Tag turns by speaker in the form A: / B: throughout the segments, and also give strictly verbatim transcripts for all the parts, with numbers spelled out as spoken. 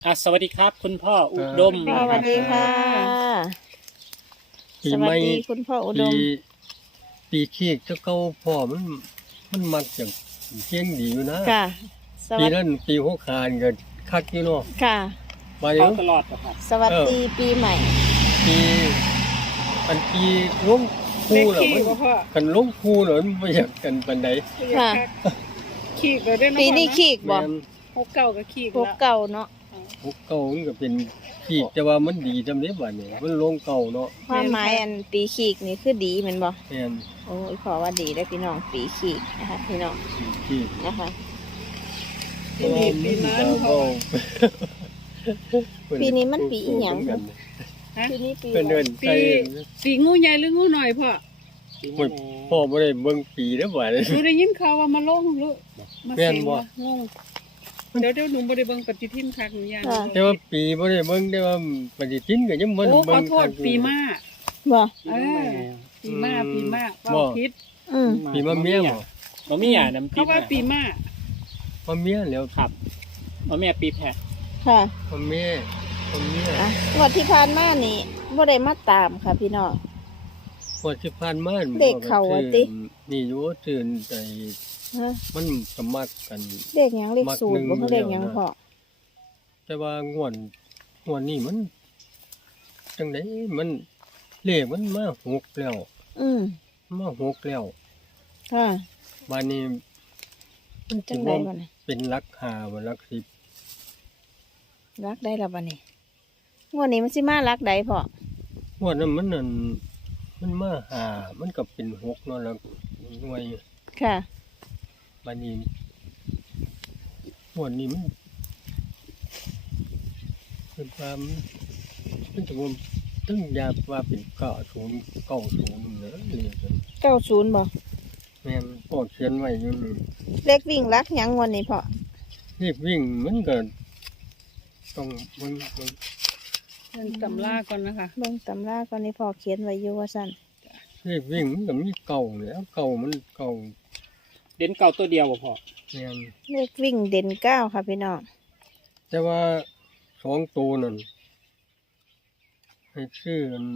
A: อ่ะสวัสดีครับคุณพ่ออุดม
B: สวัสดีค่ะสวัสดีคุณพ่ออุดม
C: ปีขี้เจ้าเก่าพ่อมันมันมักจะเก่งดีอยู่นะ
B: ค่ะ ส
C: ปี
B: วัสดี
C: นั้นปีหกขานก็คักอยู่เนาะ
B: ค่ะ
C: ไป
A: เขา
C: แล้ว
A: ตลอดเหรอครับ
B: สวัสดีปีใหม่
C: ปีอันปีล้มคู่แล้วมันกันล้มคู่แล้วมันบ่อยากกันปานใด
B: ค่ะ
D: ขีกเลยได้เนาะ
B: ปีนี้ขีกบ่
C: แม่น
D: หกเก่ากับขีก
B: พวก
D: แล้ว
B: เก่าเนาะ
C: หกเก่ามันก็เป็นขี้แต่ว่ามันดีจำได้บัดนี้มันลงเก่าเนาะ
B: ความหมายอันปีขีกนี่คือดีแมันบ่
C: แม่น
B: โอ้ยขอว่าดีได้อพี่น้องปีขีกนะคะพี่น้อง
C: ปีขี้
B: นะคะ
D: ปีนี้ปีนั้นเขา
B: ปีนี้มันปีอีหยัง
C: กัน
D: ฮะ
B: ปีนี้ปี
C: เพิ่นเดิน
D: ปี
C: ใส่
D: ปีงูใหญ่หรืองูหน่อยพ่อ
C: โอ้ยพ่อบ่ได้เบิ่งปีเด้อบัดนี้
D: หนูได้ยินข่าวว่ามาลงหรือมา
C: แม่
D: เสี
C: น
D: ยง
C: บ่
D: ว่าลงเดี๋ยวเดี๋ยวหนูบ่ได้เบิ่งปฏิทินคักหนูย่าน
B: ค่ะ
C: แต่ว่าปีบ่ได้เบิ่งแต่ว่าปฏิทินก็ยังบ่ได้
D: โอ้ข
C: เบิ่
D: อง โทษปีม้า
B: บ่
D: เออปีม้าปีม้า
C: บ่
D: ว่าผิด
B: อืม
C: ปีมะเมียบ่
A: มะเมียน้ำปี
D: เขาว่าปีม้า
C: มะเมียแล้ว
A: ครับมะเมียปีแพะ
B: ค่ะ
C: มะเมียมะเมีย
B: อ่ะงวดที่ผ่านมานี่บ่ได้มาตามค่ะพี่น้อง
C: พอที่ผ่านมา
B: เด็กเขาอะติ
C: นี่อยู่ตื่นใจ
B: ฮะ
C: มันสมัครกัน
B: เลขหยังเลข
C: มัก
B: สูตรบ่
C: หนึ่ง
B: คือเลขหยัง
C: แล้วนะ
B: พอ
C: แต่ว่างวดงวดนี้มันจังไดมันเลขมันมาหกแล้ว
B: อืม
C: มาหกแล้ว
B: ค่ะ
C: บานนี้มัน
B: จั
C: สิ
B: งได
C: ว่า
B: บ่เนี่ย
C: เป็นหลักห้าบ่หลักสิบ
B: รักได้แล้วบัดนี้งวดนี้มันสิมารักใดพ่อง
C: วดนั้นมันนั่นมันมาหามันก็เป็นหกเนาะแล้วหน่วย
B: ค่ะ
C: บานี้งวดนี้มันเป็นความมันจะว่าตั้งยาว่าเป็นเก้าศูนย์เก้าศูนย์เนอะเลย
B: เก้าศูนย์บ่
C: แม่นพ่อเขียนไว้อยู่นี่
B: เลขวิ่งรักหยังงวดนี้พ่อ
C: รีบวิ่งมันก็ต้องมันมัน
D: เพิ่นตำราก่อนนะคะ
B: เบิ่งตำราก่อนนี่พ่อเขียนไว้อยู่ว่าซั่น
C: รีบวิ่งมันก็มีเก่าแล้วเก่ามันเก่า
A: เด่นเก่าตัวเดียวบ่พ่อ
C: แม่น
B: เลขวิ่งเด่นเก้าค่ะพี่น้อง
C: แต่ว่าสองตัวนั่นให้ชื่ออัน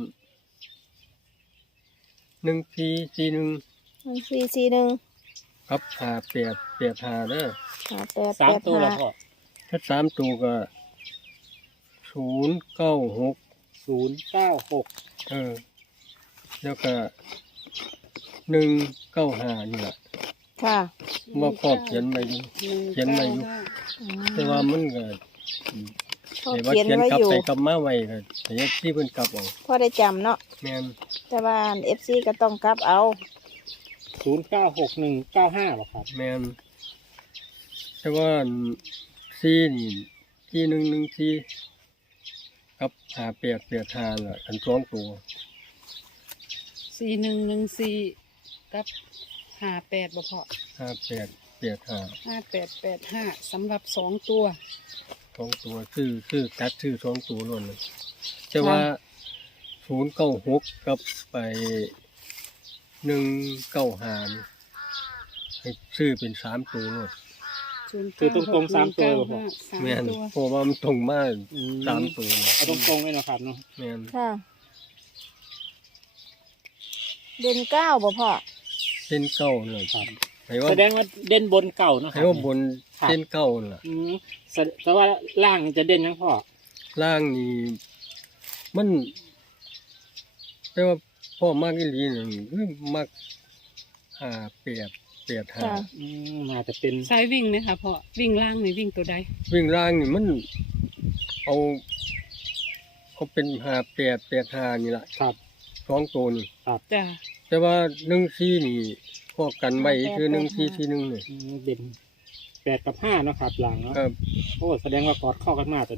C: หนึ่งปีสี่หนึ่ง
B: หนึ่งสี่สี่หนึ่ง
C: กับหาแปดแปดหาเด้อ
B: ห้าแปด
A: สา
B: แป
A: ม
B: ด
A: ตัวแล้ว
B: ห้า
A: พ่อ
C: ถ้าสามตัวก็ศูนย์เก้าหก
A: ศูนย์เก้าหก
C: เออ แล้วก็หนึ่งเก้าห้านี่แหละ
B: ค่ะ
C: ว่าพ่อเขียนไว้อยู่ เขียนไว้อยู่
B: อืม
C: แต่ว่ามันก็
B: พ่อ
C: เห็นว่า
B: เขียน
C: เขียน
B: ไว้
C: กลับ
B: อยู่
C: ไปกลับมาไว้ก็แต่ยังที่เพิ่นกลับเออก
B: พ่อได้จำเนาะ
C: แม่น
B: แต่ว่าเอฟซีก็ต้องกลับเอา
A: ศูนย์เก้าหกหนึ่งเก้าห้าหรอครับ
C: แม่นแต่ว่าซีนี่ที่หนึ่งหนึ่งซีกับหาแปดแปดหาล่ะอันสองตัว
D: สี่หนึ่งหนึ่งสี่กับห้าแปดบ่พ่อ
C: หาแปดแปดหา
D: ห้าแปดแปดห้าสำหรับสองตัว
C: สองตัวคือคือกัดชื่อสองตัวล้วนเลยแต่ว่าศูนย์เก้าหกกับไปหนึ่งเก้าหารให้ชื่อเป็นสามตัวล้วน
A: คือตรงตรงๆสามตัวบ่พ่อ
D: สาม
C: แม่น
D: ตัว
C: เพราะว่ามันตรงมาก
A: อืม
C: สามตัวเลย
A: เอาตรงตรงๆเลยเนาะครับเนาะ
C: แม่น
B: ค่ะ เด่นเก้าบ่พ่อ
C: เส้นเก้าเลย
A: ครับ
C: ให้ว่า
A: แสดงว่าเด่นบนเก่าเนาะค
C: ให้
A: รับ
C: ว่าบนเส้นเก้าน่ะ
A: อืมแสแต่ว่าล่างจะเด่นยังพ่อ
C: ล่างนี่มันแต่ว่าพ่อมากอีหลีหนึ่งคือมักหาเปียดเปียดหา
B: ค่ะ
A: อืมมาจะเป็น
D: สายวิ่งนะคะพ่อวิ่งล่างนี่วิ่งตัวใด
C: วิ่งล่างนี่มัน เอาเขาเป็นหาเปียดเปียดหานี่แหละ
A: ครับ
C: สองตัวนี่
D: จ้ะ
C: แต่ว่าหนึ่งซีนี่พวกกันไว้คือหนึ่งซีซีหนึ่งนี่
A: อืมเด่นแปดกับห้าเนาะครับหลังเนาะ
C: ครับ
A: โอ้แสดงว่ากอดเข้ากันมากจน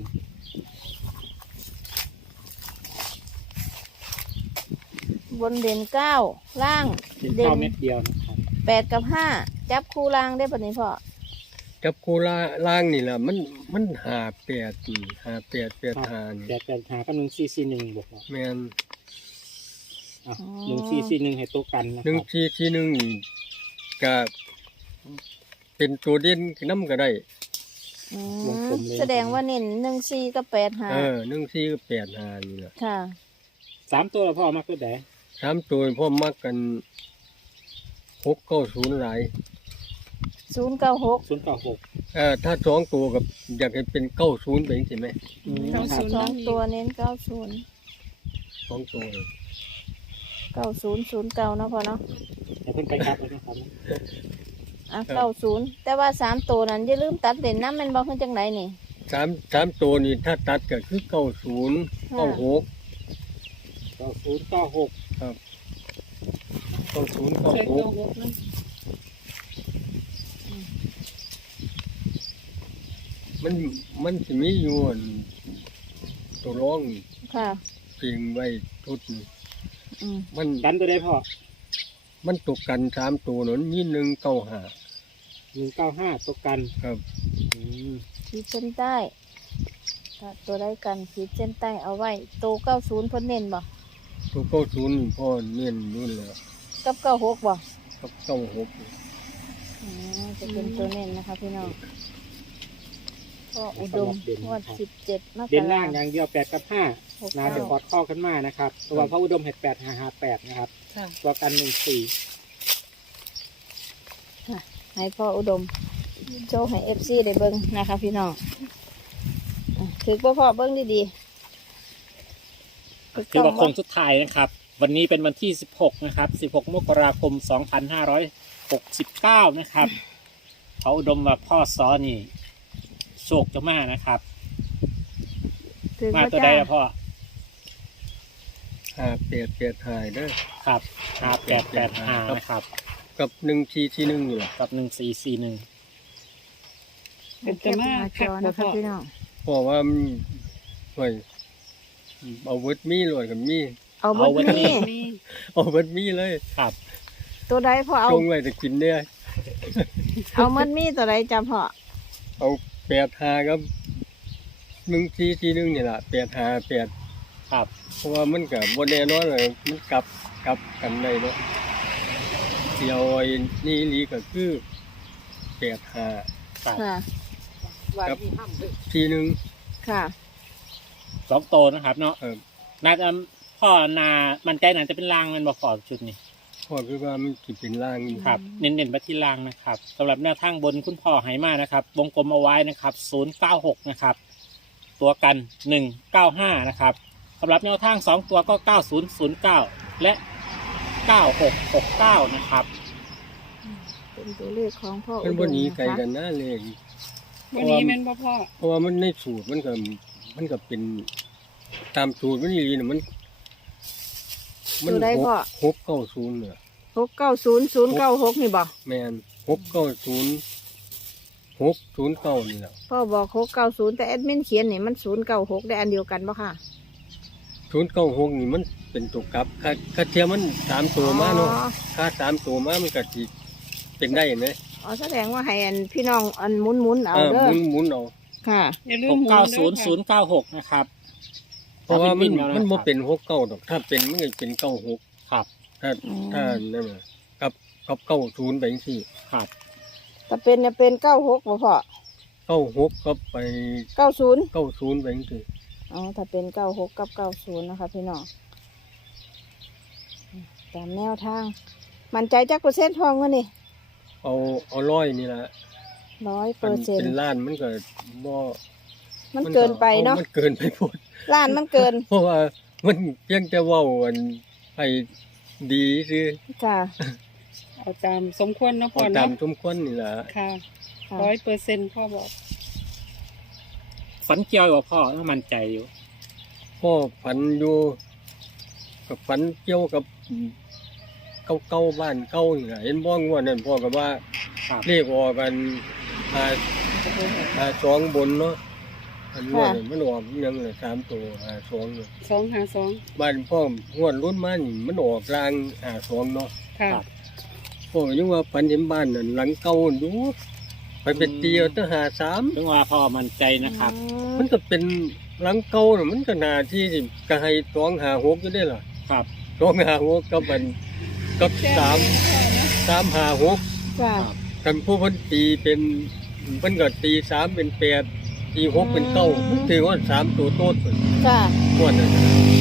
B: บนเด่นเก้าล่าง
A: เป็น
B: เด่
A: เข้าน เม็ดเดียวนะครับ
B: แปดกับห้าจับคู่ล่างได้ปะนี้พ่อ
C: กับกูล่าล่างนี่แหละมันมันหาเปียดนี่หาเปียดเปียดหานี่
A: แปดแปดหาก็หนึ่งซีซีหนึ่งบวก
C: แม่น
A: อ่ะหนึ่งซีซีหนึ่งให้ตัวกันนะ
C: หนึ่ง
A: ครับ
C: ซีซีหนึ่งนี่ก็เป็นตัวเด่นน้ำก็ได้
B: อื
A: วงกล
B: ม
A: มเลย
B: แสดงว่าเน้นหนึ่งสี่กับแปดห้า
C: เออหนึ่งสี่ก็แปดห้านี่แหละ
B: ค่ะ
A: สามตัวแล้วพ่อมักตัวไหน
C: สามตัวพ่อมักกันหกเก้าศูนย์หลาย
B: ศูนย์เก้าหก
A: ศูนย์เก้าหก
C: เออถ้าสองตัวกับอยากให้เป็นเก้าศูนย์ไปใช่ไหม
A: อืม
D: เก้า
A: ค
D: ศู
A: รับ
D: นย์
B: สองตัวเน้นเก้าศูนย์
C: สองตัว
B: เก้าศูนย์ศูนย์เก้าเนาะพอเนาะ
A: อย่าเพิ่งไปครับแล้วนะครับ
B: อ่ะเก้าศูนย์แต่ว่าสามตัวนั้นอย่าลืมตัดเด่นน้ำแมันบอกขึ้นจังไหนนี่
C: สามสามตัวนี่ถ้าตัดก็คือเก้าศูนย์เก้าหก
A: เก้าศูนย์เก้าหก
C: ครับเก้าศูนย์เก้า
D: ใส่
C: ห
D: เก้าก หกนะ
C: มันมันจะมีอยู่อันตัวร้อง
B: ค่ะ
C: เพียงไว้ทุดนี่
B: อืม
C: มัน
A: กันตัวใดพ่อ
C: มันตกกันสามตัวนั้นมีหนึ่งเก้าห้า
A: หนึ่งเก้าห้าตัวกัน
C: ครับ
A: อืม
B: ขีดเส้นใต้ถ้าตัวได้กันขีดเส้นใต้เอาไว้โตเก้าศูนย์เพิ่นเน้นบ่
C: ตัวเก้าศูนย์นี่พ่อเน้นนู่นแหล้ว
B: กับเก้าหกบ่
C: กับเก้าหก
B: อ๋อจะเป็นตัวเน้นนะคะพี่น้องก็อุดมงวดสิบเจ็ดมก
A: เด่น
B: รา
A: ล่างอย่างเดียวแปดกับห้า
B: หก
A: นา
B: เก้า
A: จะกอดข้อขึ้นมานะครับตัวพระอุดมเห็ดแปดห้าห้าแปดนะครับ
D: ค่ะ
A: ตัวกันหนึ่งสี่
B: ให้พ่ออุดมโชว์ให้เอฟซีได้เบิ้งนะคะพี่น้องอ่ะถือพ่อพ่อเบิ้งดีๆ
A: คือว่าคงสุดท้ายนะครับ วันนี้เป็นวันที่สิบหกนะครับสิบหกมกราคมสองพันห้าร้อยหกสิบเก้านะครับพระอุดมว่าพ่อซอนี่โชคจะมานะครับ
B: ถือ
A: มา
B: ว่า
A: ตัวใด
B: จ้า
A: ละพ่อ
C: ห้าแปดแปดห้าเด้อ
A: ครับห้าแปดแปดห้านะครับ
C: กับหนึ่งทีที่หนึ่งนี่แหละ
A: กับหนึ่งสี่สี่หนึ่ง
D: เป็นจะมา
B: แคปหน้จอนะคะ
D: คักบ่พ่อ
B: พี่น้อง
C: เพราะว่ามันห่วยเอาเวิร์ดมีเลยกับมี
B: เอาเบิ้งนี่
D: มี
C: เอาเวิร์ดมีเลย
A: ครับ
B: ตัวใดพ่อเอา
C: จงไว้จะกินเนี่ย
B: เอามันมีตัวใดจำพ่อ
C: เอาแปดหากับหนึ่งทีทีหนึ่งนี่แหละแปดหาแปด
A: ครับ
C: เพราะว่ามันกับบนแน่นอนเลยมันกลับกลับกันได้เนาะเดียวไอ้นี่ลีก็คือแปดหา
A: ครับ
B: ค่ะ
C: กับทีหนึ่ง
B: ค่ะ
A: สองโตนะครับเนาะ
C: เออ
A: น่าจะพ่อนามันใจน่าจะเป็นรางเงินบ่พอชุดนี้
C: พ่อคือว่ามันจิเป็นล่างอยู่
A: ครับเน้นๆไปที่รางนะครับสำหรับแนวทางบนคุณพ่อไหมานะครับวงกลมเอาไว้นะครับศูนย์เก้าหกนะครับ ตัวกันหนึ่งเก้าห้านะครับสำหรับแนวทางสองตัวก็เก้าศูนย์ศูนย์เก้าและเก้าหกหกเก้านะครับ
B: เป็นตัวเลขของพ่อ
C: มัน
B: อุ
C: บ
B: ด
C: น
B: ม
C: นี้
B: นะ
C: ไกล
B: คะ
C: กันนะเลย
D: วันนี้แม่นบ่พ่อ
C: เพราะว่ามันในสูตรมันก็มันก็เป็นตามสูตรมันนี่นะมันมัน
B: ตัวใดพ่อ
C: หกเก้าศูนย์เนี่ย
B: หกเก้าศูนย์ศูนย์เก้าหกนี่บ่
C: แมนหกเก้าศูนย์หกศูนย์เก้านี่แหละ
B: พ่อบอกหกเก้าศูนย์แต่แอดมินเขียนนี่มันศูนย์เก้าหกได้อันเดียวกันบ่ค่ะ
C: ศูนย์เก้าหกนี่มันเป็นตัวกลับค่าค่าเทียมมันสามตัวมาเนาะ
B: อ๋อ
C: ค่าสามตัวมามันก็สิเป็นได้ไหม
B: อ๋อแสดงว่าให้อันพี่น้องอันหมุนหมุนๆเอา
C: เออ
B: เด้
C: ห
B: อ
C: มุนหมุนเอา
B: ค่ะ
D: อย่าลื
A: ห
D: ม
A: ก
D: หมุน
A: เก้า
D: เด้
A: ศู
D: อน
A: ย์
D: ค่ะ
A: ศูนย์เก้าหกนะครับ
C: เพราะว่ามัน
A: เอา
C: มัน
A: เป็
C: บ่
A: น
C: เป็นหกเก้าดอกถ้าเป็นมันก็เป็นเก้าหก
A: ครับ
C: ถ้า
B: อืม
C: ถ้านั่นน่ะกับกับเก้าศูนย์ไปจังซี่
A: ครับ
B: แต่เป็นเนี่ยเป็นเก้าหกบ่พ่อ
C: เก้าหกก็ไป
B: เก้าศูนย์
C: เก้าศูนย์ไปจังซี่
B: อ๋อถ้าเป็นเก้าหกกับเก้าศูนย์นะคะพี่น้องตามแนวทาง มันใจจักเปอร์เซ็นต์ทองวะนี่
C: เอาเอาร้อยนี่ละ
B: ร้อยเป
C: มั
B: อน ร์เซ็น
C: เป็
B: ต์
C: นล้านมันก็บ่
B: มันเกินไปเนาะ
C: มันเกินไปหมด
B: ล้านมันเกิน
C: เพราะว่ามันเพียงแต่เว่าอันให้ดีคือ
B: ค่ะ
D: เอาตามสมควรเนาะพ่
C: เอา
D: อ
C: ตา
D: เนาะ
C: มสมควรนี่ล่ะ
D: ค่ะ
B: ค่ะ
D: ร้อยเปอร์เซ็นต์พ่อบอก
A: ฝันเกี่ยวกับพ่อถ้ามันใจอยู่
C: พ่อฝันอยู่กับฝันเกี่ยวกับเก่าเก่าๆบ้านเก่านี่ล่ะเห็นบ้องว่านั่นพ่อก็ว่า
A: ครับ
C: เรียกออกกันหาหาสองบนเนาะอันงวดนั้นมันออกอิหยังเลยสามตัวหาสองเนี่ย
D: สองหาสอง
C: บ้านพ่องวดรุ่นมานี่มันออกกลางหาสองเนาะ
D: ค่ะ
A: ครับ
C: พ่อยังว่าฝันเห็นบ้านนั่นหลังเก่าอยู่ไปเป็นเตียวตั้งหาสาม
A: ถึงว่าพ่อมันใจนะครับ
B: อื
C: มันก็เป็นหลังเก่าน่ะมันก็น่าที่สิก็ให้สองหาหกอยู่ได้ล่ะ
A: ครับ
C: สองหาหกกับมันกับสามสามหาหก
B: ค่ะ
C: กันผู้เพันตีเป็นเพิ่นก็ตีสามเป็นแปดตีหกเป็นเก้ามันถือว่าสามตัวโต๊ดเพิ่น
B: ค่ะ
C: งวดนั้น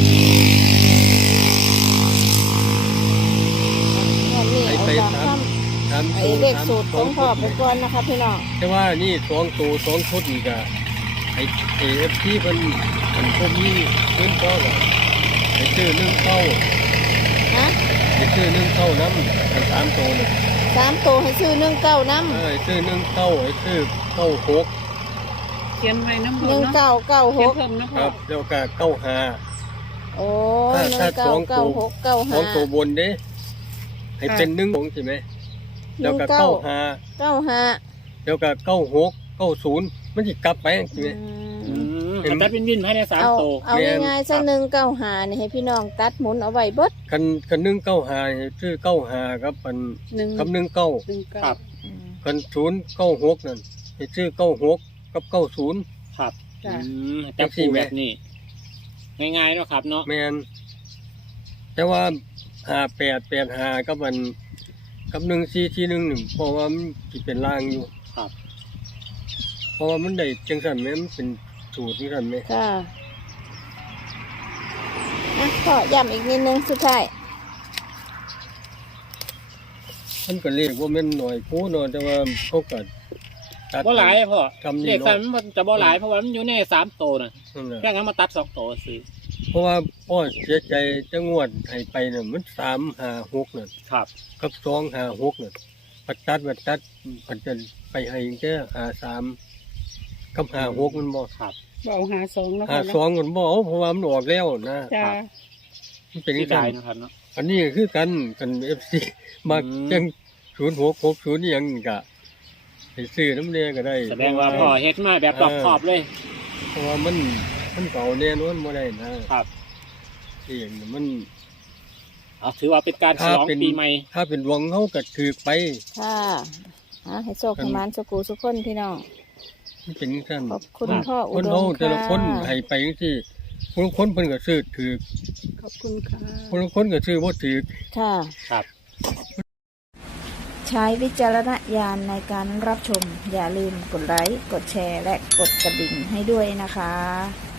B: วันนี้เอาตามค
C: สาม
B: ำไอ้
C: ตัว
B: เลข
C: สาม
B: สูตรของพ่อไปก่อนนะคะพี่น้อง
C: แต่ว่านี่สองตัวสองชุดนี่ก็ไอ้เอฟที่เพิ่นมันพวกนี้เพิ่นก็ว่าไอ้ชื่อหนึ่งเก้า
B: ฮะ
C: ไอ้ชื่อหนึ่งเก้าน้ำกันสามตัวน่ะ
B: สามตัวให้ซื้อหนึ่งเก้าน้
C: เออไอ้ชื่อหนึ่งเก้าไอ้ชื่อเก้าหก
D: เขียนไว้น้ำ
B: ำ
D: พ่
B: ห
D: อ
B: นึ่ง
D: เนาะ
B: เก้าเก้าห
D: เขียน
B: ก
D: เพิ่มนะ
C: ค
D: พ่อ
C: รับแล้วก็เก้าห้า
B: โอ้ห
C: ถ้า
B: นึ่ง
C: ถ้า
B: เก้า
C: สอง
B: เก้า
C: ตัว
B: หกเก้า
C: ส
B: ห้า
C: องตัวบนเด้ให้เป็นหนึ่งของใช่ไหมแล้วก็เก้าห้า
B: เก้าห้า
C: แล้วก็เก้าหกเก้าศูนย์มันจะกลับไปใช่ไหม
A: อืมเอาตัดเป็นวินภายในสาม
B: เอา
A: โตว
B: เอาง่ายๆซะหนึ่งเก้าห้านี่ให้พี่น้องตัดหมุนเอาไว้เบิด
C: คันคันหนึ่งเก้าห้าชื่อเก้าห้าครับมัน
D: หนึ่ง
C: กับหนึ่งเก้า
D: หนึ่งเก้า
A: ครับ
C: คันศูนย์เก้าหกนั่นให้ชื่อเก้าหกกับเก้าศูนย์
A: ครับ
D: จ้ะ
A: อืมจับคู่แบบนี้ ง่ายๆเนาะครับเนาะ
C: แมนแต่ว่าห้าแปดแปดห้ากับมันกับหนึ่งสี่ที่หนึ่งหนึ่งเพราะว่ามันจะเป็นล่างอยู่
A: ครับ
C: เพราะว่ามันได้จังสันไหมมันเป็นสูตรจังสันไหม
B: ค่ะอ่ะพ่อย้ำอีกนิดนึงสุดท้าย
C: มันก็เรียกว่ามันหน่อยผู้หน่อยแต่ว่าเขาก็ตัด
A: บ่หลายพ่อ
C: ทำนี่
A: เลข
C: เนาะ
A: สามมันจะบ่หลายเพราะว่ามันอยู่ในสามโตวน่ะ
C: นั่นแหละ
A: แค่งั้นมาตัดสองโตวซื้อ
C: เพราะว่าพ่อเสียใจจะงวดให้ไปเนี่ยมันสามห้าหกเนี่ย
A: ครับ
C: กับสองห้าหกเนี่ยปัดตัดปัดตัดปัดจะไปให้แค่ห้าสามกับห้าหกมันบ่
A: ครับ
D: เอาหาสองแล้วพ่
C: ห้า
D: อ
C: สอ
D: เนาะ
C: งมันบ่เอาเพราะว่ามันออกแล้วนะ
D: จ้า
C: มันเป็น
A: ที่
C: จั
A: ได้
C: ง
A: นะครับเนาะ
C: อันนี้คือกันกันเอฟซีมา
A: อืม
C: จังศูนย์หกหกศูนย์ยังกะไปซื้อน้ำเนียก็ได้
A: แสดงว่าพ่อเฮ็ดมาแบบรอบคอบเลย
C: เพราะว่ามันมันเก่าแน่นอนบ่ได้นะครับ ที่อย่างนี้มัน
A: เอาถือว่าเป็นการฉลองปีใหม่
C: ถ้าเป็นดวงเขาก็ถือไป
B: ค่ะอ่ะให้โชคให้หมานสุกูสุขคนพี่น้อง
C: มันเป็นจังซั่น
B: ขอบคุณ
A: ครับ
B: พ่อ
C: ค
B: อุ
C: น
B: ด
C: เขา
B: ม
C: แต่ละคน
B: ค่ะ
C: ให้ไปจังซี่คนละคนเพิ่นก็ซื้อถือ
D: ขอบคุณค่ะ
C: คนละคนก็ซื้อบ่ถือ
B: ค่ะ
A: ครับ
B: ใช้วิจารณญาณในการรับชม อย่าลืมกดไลค์ กดแชร์ และกดกระดิ่งให้ด้วยนะคะ